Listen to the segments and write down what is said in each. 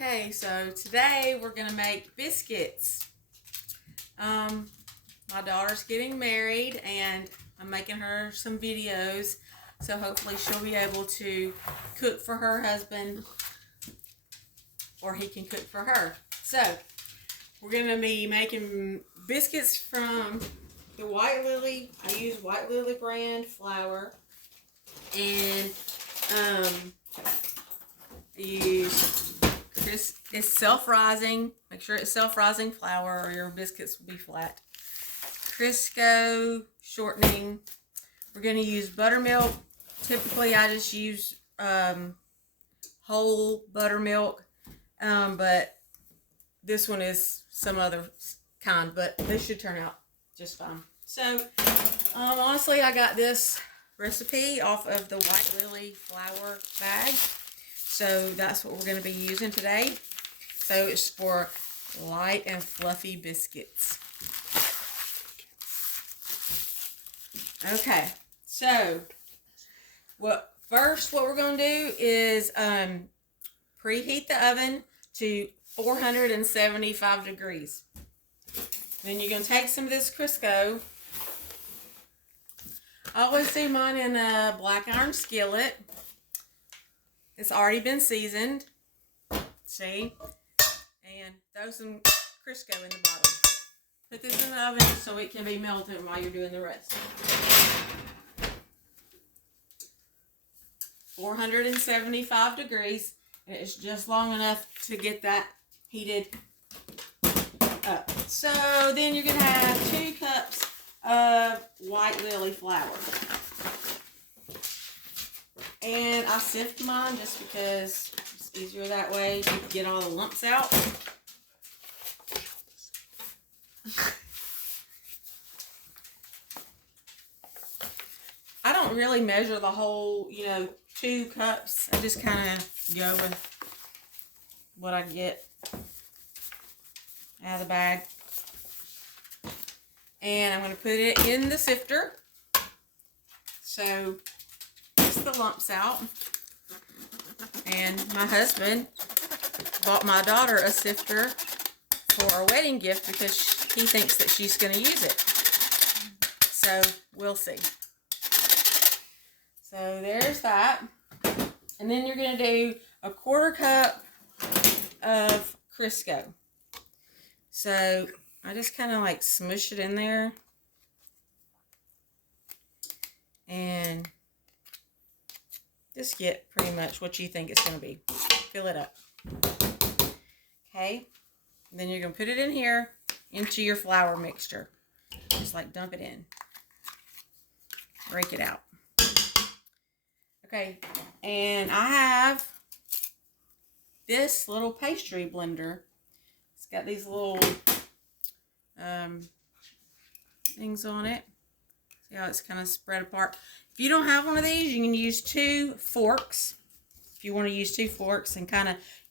Okay, so today we're gonna make biscuits. My daughter's getting married and I'm making her some videos, so hopefully she'll be able to cook for her husband or he can cook for her. So we're gonna be making biscuits from the White Lily. I use White Lily brand flour, and I use it's self-rising. Make sure it's self-rising flour or your biscuits will be flat. Crisco shortening. We're going to use buttermilk. Typically I just use whole buttermilk, but this one is some other kind, but this should turn out just fine. So honestly, I got this recipe off of the White Lily flour bag. So that's what we're going to be using today. So it's for light and fluffy biscuits. Okay, so what we're going to do is preheat the oven to 475 degrees. Then you're going to take some of this Crisco. I always do mine in a black iron skillet. It's already been seasoned. See? And throw some Crisco in the bottom. Put this in the oven so it can be melted while you're doing the rest. 475 degrees. And it's just long enough to get that heated up. So then you're going to have 2 cups of White Lily flour. And I sift mine just because it's easier that way to get all the lumps out. I don't really measure the whole, 2 cups. I just kind of go with what I get out of the bag. And I'm going to put it in the sifter. So the lumps out. And my husband bought my daughter a sifter for a wedding gift because he thinks that she's going to use it. So we'll see. So there's that. And then you're going to do a 1/4 cup of Crisco. So I just kind of like smush it in there. And just get pretty much what you think it's going to be. Fill it up. Okay. And then you're going to put it in here into your flour mixture. Just like dump it in. Break it out. Okay. And I have this little pastry blender. It's got these little things on it. See how it's kind of spread apart. If you don't have one of these, you can use 2 forks. If you want to use 2 forks and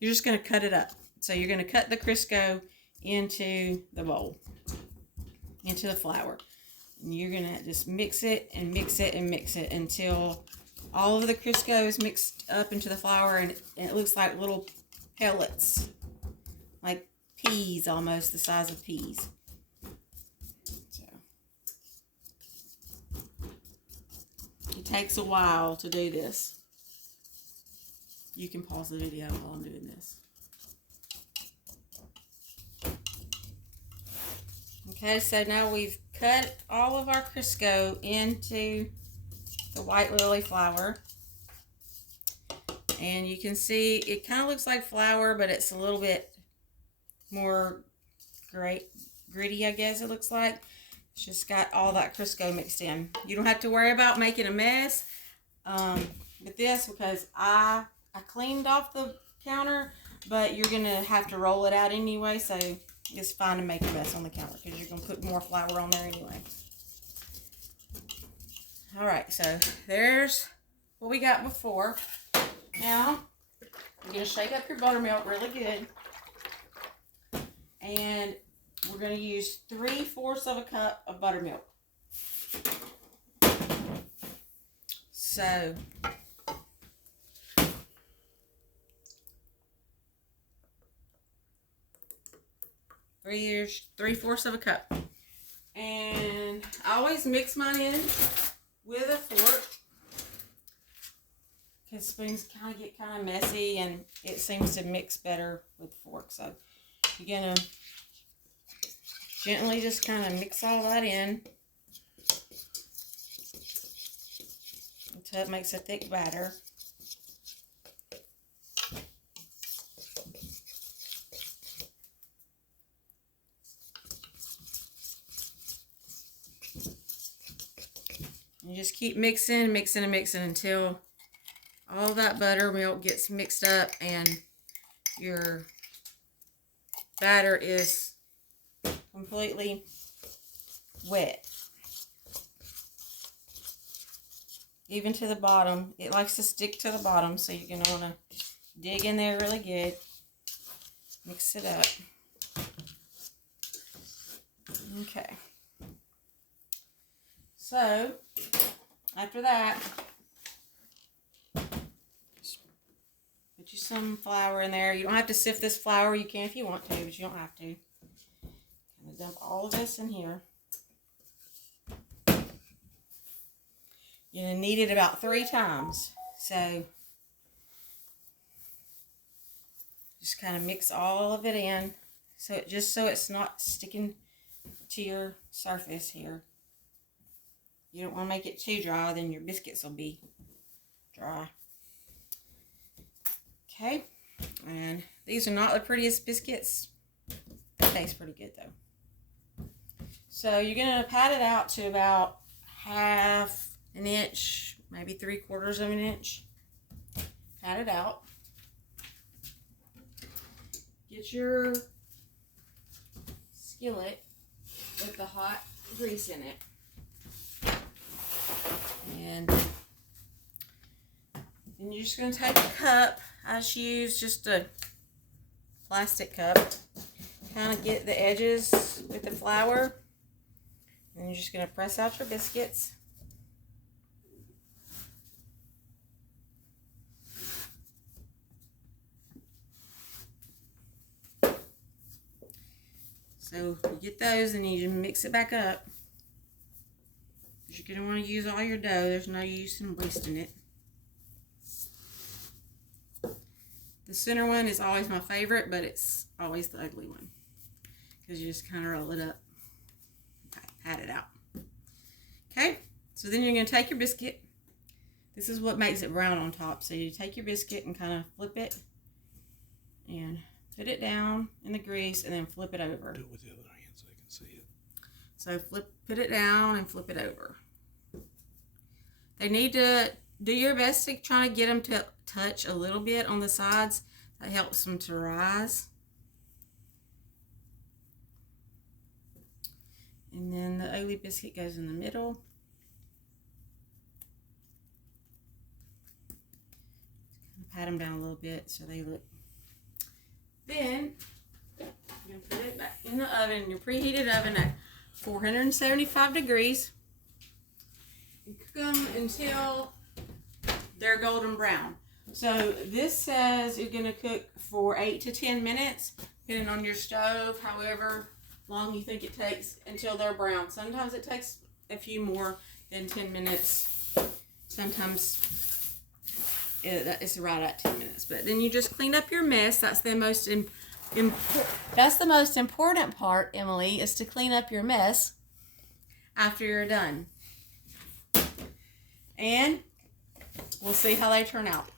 you're just going to cut it up. So you're going to cut the Crisco into the bowl, into the flour. And you're going to just mix it and mix it and mix it until all of the Crisco is mixed up into the flour and it looks like little pellets. Like peas, almost the size of peas. It takes a while to do this. You can pause the video while I'm doing this. Okay, so now we've cut all of our Crisco into the White Lily flour. And you can see it kind of looks like flour, but it's a little bit more gritty, I guess it looks like. It's just got all that Crisco mixed in. You don't have to worry about making a mess with this because I cleaned off the counter, but you're going to have to roll it out anyway, so it's fine to make a mess on the counter because you're going to put more flour on there anyway. Alright, so there's what we got before. Now, you're going to shake up your buttermilk really good. And we're going to use 3/4 of a cup of buttermilk. So 3/4 of a cup. And I always mix mine in with a fork, because spoons get kind of messy, and it seems to mix better with forks. So you're gonna gently just kind of mix all that in until it makes a thick batter. You just keep mixing, mixing, and mixing until all that buttermilk gets mixed up and your batter is completely wet. Even to the bottom. It likes to stick to the bottom, so you're going to want to dig in there really good. Mix it up. Okay. So, after that, put you some flour in there. You don't have to sift this flour. You can if you want to, but you don't have to. I'm going to dump all of this in here. You're going to knead it about 3 times. So, just kind of mix all of it in. So it's not sticking to your surface here. You don't want to make it too dry, then your biscuits will be dry. Okay, and these are not the prettiest biscuits. They taste pretty good though. So you're going to pat it out to about 1/2 inch, maybe 3/4 of an inch. Pat it out. Get your skillet with the hot grease in it. And then you're just going to take a cup. I just use just a plastic cup. Kind of get the edges with the flour. And you're just going to press out your biscuits. So you get those and you just mix it back up. You're going to want to use all your dough. There's no use in wasting it. The center one is always my favorite, but it's always the ugly one, because you just kind of roll it up. Okay, pat it out. Okay, so then you're going to take your biscuit. This is what makes it brown on top. So you take your biscuit and kind of flip it and put it down in the grease and then flip it over. Do it with the other hand so I can see it. So put it down and flip it over. They need to do your best to try to get them to touch a little bit on the sides. That helps them to rise. And then the ugly biscuit goes in the middle. Pat them down a little bit so they look. Then you're going to put it back in the oven, your preheated oven at 475 degrees. You cook them until they're golden brown. So this says you're going to cook for 8 to 10 minutes, depending on your stove, however long you think it takes until they're brown. Sometimes it takes a few more than 10 minutes. Sometimes it's right at 10 minutes. But then you just clean up your mess. That's the most important part, Emily, is to clean up your mess after you're done. And we'll see how they turn out.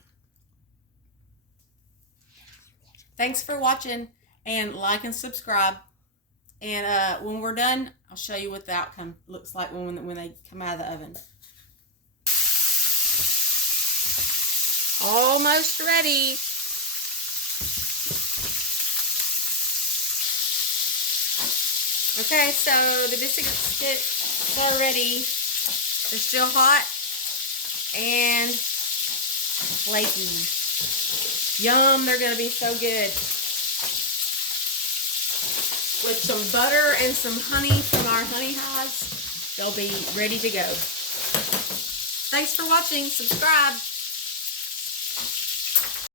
Thanks for watching, and like and subscribe. And when we're done, I'll show you what the outcome looks like when they come out of the oven. Almost ready. Okay, so the biscuits are ready. They're still hot and flaky. Yum, they're going to be so good. With some butter and some honey from our honey hives, they'll be ready to go. Thanks for watching. Subscribe.